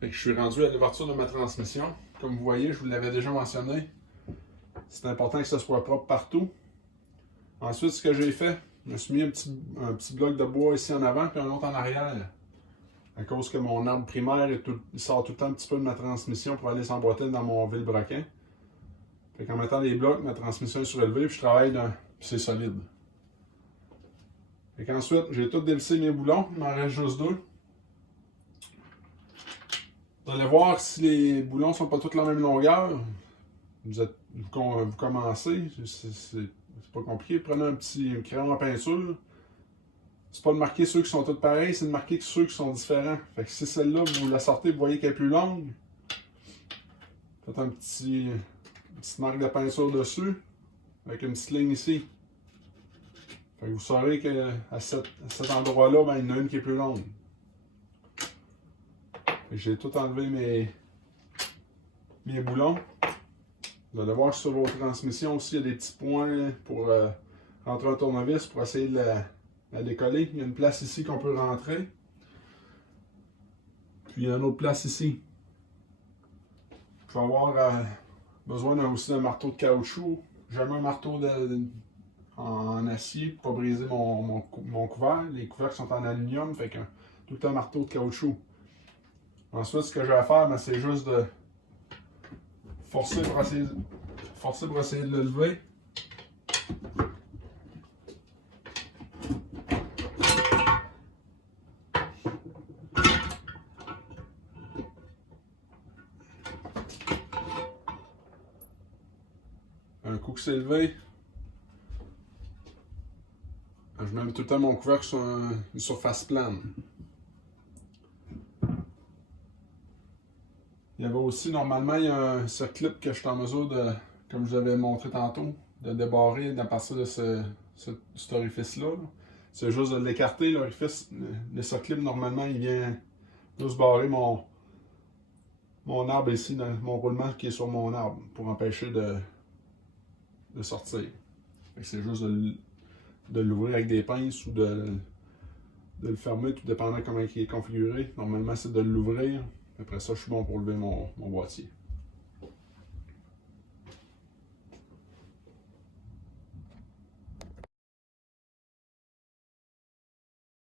Fait que je suis rendu à l'ouverture de ma transmission. Comme vous voyez, je vous l'avais déjà mentionné. C'est important que ce soit propre partout. Ensuite, ce que j'ai fait, je me suis mis un petit bloc de bois ici en avant puis un autre en arrière. À cause que mon arbre primaire il sort tout le temps un petit peu de ma transmission pour aller s'emboîter dans mon vilebrequin. Fait qu'en mettant les blocs, ma transmission est surélevée puis je travaille puis c'est solide. Fait qu'ensuite, j'ai tout dévissé mes boulons, il m'en reste juste deux. Vous allez voir si les boulons sont pas tous la même longueur. Vous commencez, c'est pas compliqué. Prenez un petit crayon à peinture. C'est pas de marquer ceux qui sont tous pareils, c'est de marquer ceux qui sont différents. Fait que si celle-là, vous la sortez, vous voyez qu'elle est plus longue. Faites une petite marque de peinture dessus, avec une petite ligne ici. Fait que vous saurez qu'à cet endroit-là, ben, il y en a une qui est plus longue. J'ai tout enlevé mes boulons. Vous allez voir sur vos transmissions aussi, il y a des petits points pour rentrer un tournevis pour essayer de la décoller. Il y a une place ici qu'on peut rentrer. Puis il y a une autre place ici. Je vais avoir besoin aussi d'un marteau de caoutchouc. Jamais un marteau en acier pour ne pas briser mon couvert. Les couverts sont en aluminium, fait que tout un marteau de caoutchouc. Ensuite, ce que je vais faire, c'est juste de forcer pour essayer de le lever. Un coup que c'est levé, je mets tout le temps mon couvercle sur une surface plane. Il y avait aussi, normalement, il y a ce clip que je suis en mesure de, comme je vous avais montré tantôt, de débarrer à partir de cet orifice-là. C'est juste de l'écarter, l'orifice. Ce clip, normalement, il vient juste barrer mon arbre ici, mon roulement qui est sur mon arbre, pour empêcher de sortir. C'est juste de l'ouvrir avec des pinces ou de le fermer, tout dépendant comment il est configuré. Normalement, c'est de l'ouvrir. Après ça, je suis bon pour lever mon boîtier.